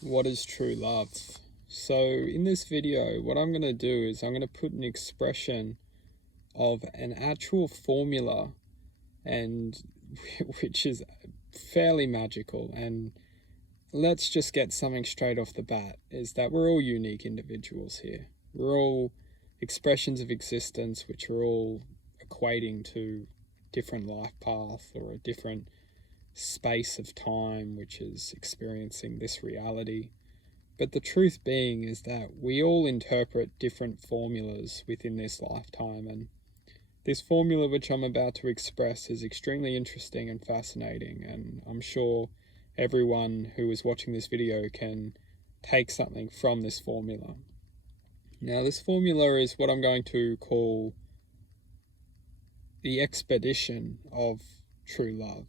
What is true love? So in this video, what I'm going to do is I'm going to put an expression of an actual formula, and which is fairly magical. And let's just get something straight off the bat, is that we're all unique individuals here. We're all expressions of existence which are all equating to different life path or a different space of time which is experiencing this reality. But the truth being is that we all interpret different formulas within this lifetime, and this formula which I'm about to express is extremely interesting and fascinating, and I'm sure everyone who is watching this video can take something from this formula. Now, this formula is what I'm going to call the expedition of true love.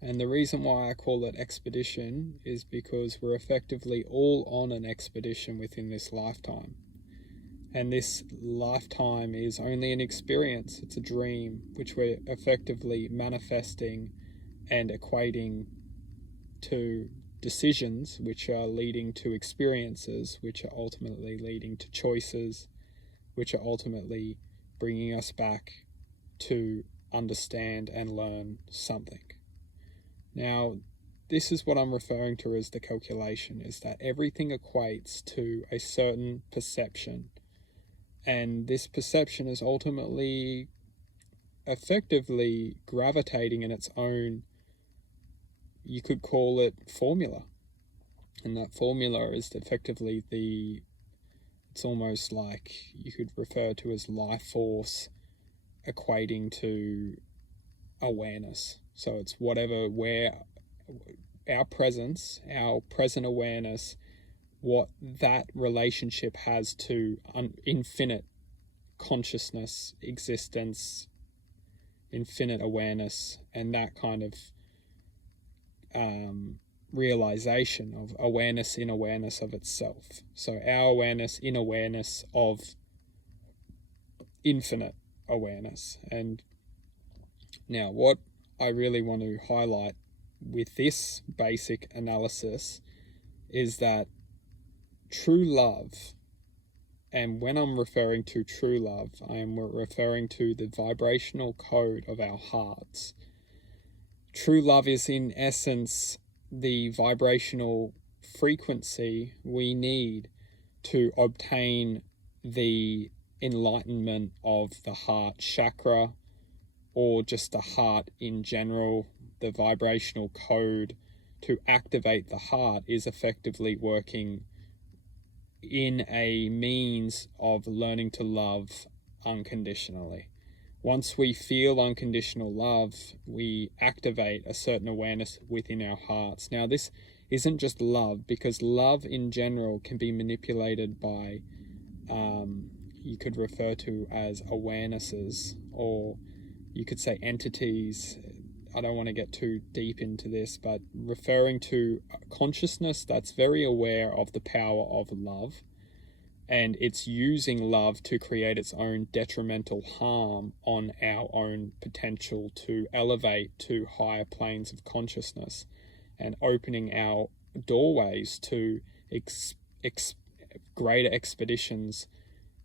And the reason why I call it expedition is because we're effectively all on an expedition within this lifetime. And this lifetime is only an experience, it's a dream, which we're effectively manifesting and equating to decisions, which are leading to experiences, which are ultimately leading to choices, which are ultimately bringing us back to understand and learn something. Now, this is what I'm referring to as the calculation, is that everything equates to a certain perception. And this perception is ultimately effectively gravitating in its own, you could call it, formula. And that formula is effectively it's almost like you could refer to as life force equating to awareness. So it's where our presence, our present awareness, what that relationship has to infinite consciousness, existence, infinite awareness, and that kind of realization of awareness in awareness of itself. So our awareness in awareness of infinite awareness. And now what I really want to highlight with this basic analysis is that true love, and when I'm referring to true love, I am referring to the vibrational code of our hearts. True love is in essence the vibrational frequency we need to obtain the enlightenment of the heart chakra, or just the heart in general. The vibrational code to activate the heart is effectively working in a means of learning to love unconditionally. Once we feel unconditional love, we activate a certain awareness within our hearts. Now, this isn't just love, because love in general can be manipulated by, you could refer to as awarenesses, or you could say entities. I don't want to get too deep into this, but referring to consciousness that's very aware of the power of love, and it's using love to create its own detrimental harm on our own potential to elevate to higher planes of consciousness, and opening our doorways to greater expeditions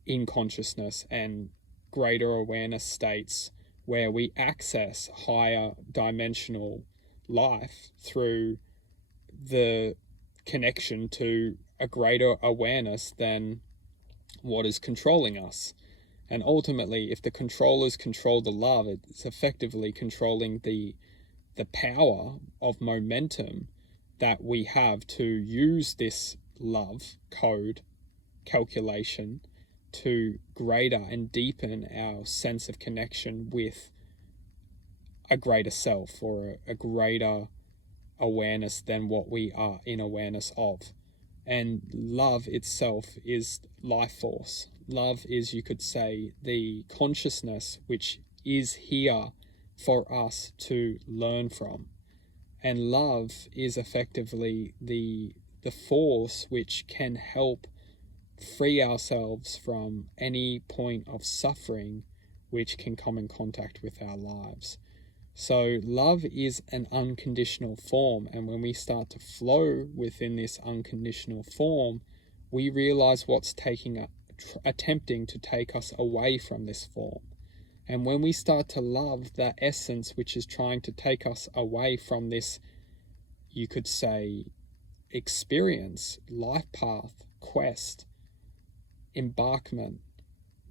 in consciousness and greater awareness states where we access higher dimensional life through the connection to a greater awareness than what is controlling us. And ultimately, if the controllers control the love, it's effectively controlling the power of momentum that we have to use this love code calculation to greater and deepen our sense of connection with a greater self, or a greater awareness than what we are in awareness of. And love itself is life force. Love is, you could say, the consciousness which is here for us to learn from. And love is effectively the force which can help free ourselves from any point of suffering which can come in contact with our lives. So love is an unconditional form, and when we start to flow within this unconditional form, we realize what's attempting to take us away from this form. And when we start to love that essence which is trying to take us away from this, you could say, experience, life path, quest, embarkment,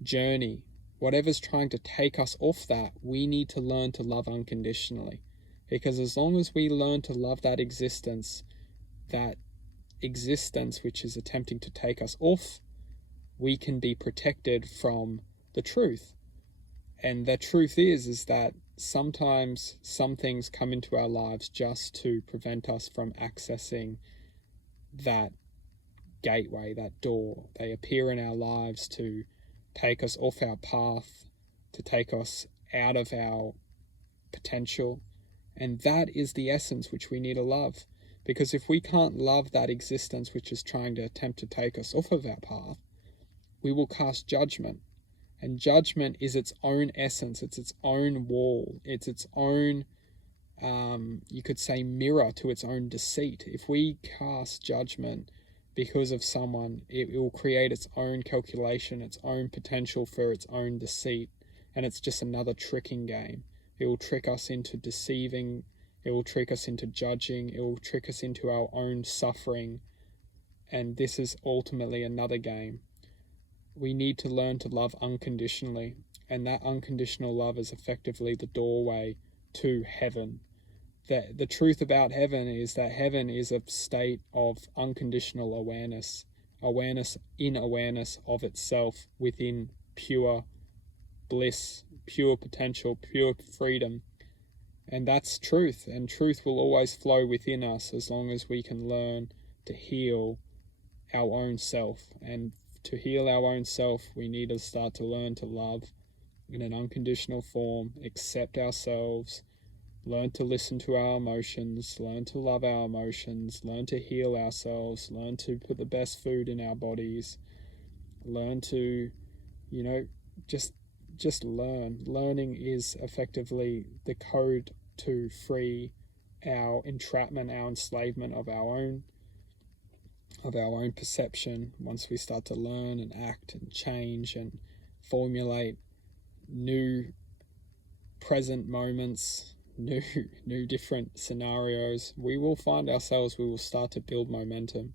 journey, whatever's trying to take us off that, we need to learn to love unconditionally. Because as long as we learn to love that existence which is attempting to take us off, we can be protected from the truth. And the truth is that sometimes some things come into our lives just to prevent us from accessing that gateway, that door. They appear in our lives to take us off our path, to take us out of our potential. And that is the essence which we need to love. Because if we can't love that existence which is trying to attempt to take us off of our path, we will cast judgment. And judgment is its own essence, it's its own wall, it's its own, you could say, mirror to its own deceit. If we cast judgment because of someone, it will create its own calculation, its own potential for its own deceit, and it's just another tricking game. It will trick us into deceiving, it will trick us into judging, it will trick us into our own suffering, and this is ultimately another game. We need to learn to love unconditionally, and that unconditional love is effectively the doorway to heaven. The truth about heaven is that heaven is a state of unconditional awareness of itself within pure bliss, pure potential, pure freedom. And that's truth, and truth will always flow within us as long as we can learn to heal our own self. And to heal our own self, we need to start to learn to love in an unconditional form, accept ourselves, learn to listen to our emotions, learn to love our emotions, learn to heal ourselves, learn to put the best food in our bodies, learn to, just learn. Learning is effectively the code to free our entrapment, our enslavement of our own perception. Once we start to learn and act and change and formulate new present moments, new different scenarios, we will start to build momentum.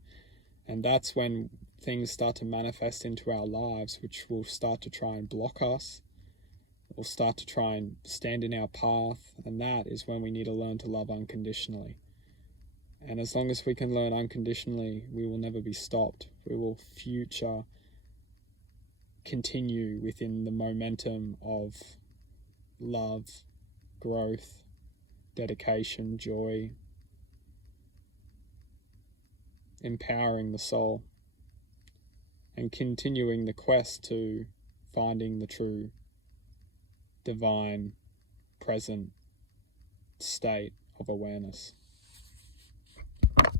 And that's when things start to manifest into our lives, which will start to try and block us. We'll start to try and stand in our path, and that is when we need to learn to love unconditionally. And as long as we can learn unconditionally, we will never be stopped. We will continue within the momentum of love, growth, dedication, joy, empowering the soul, and continuing the quest to finding the true, divine, present state of awareness.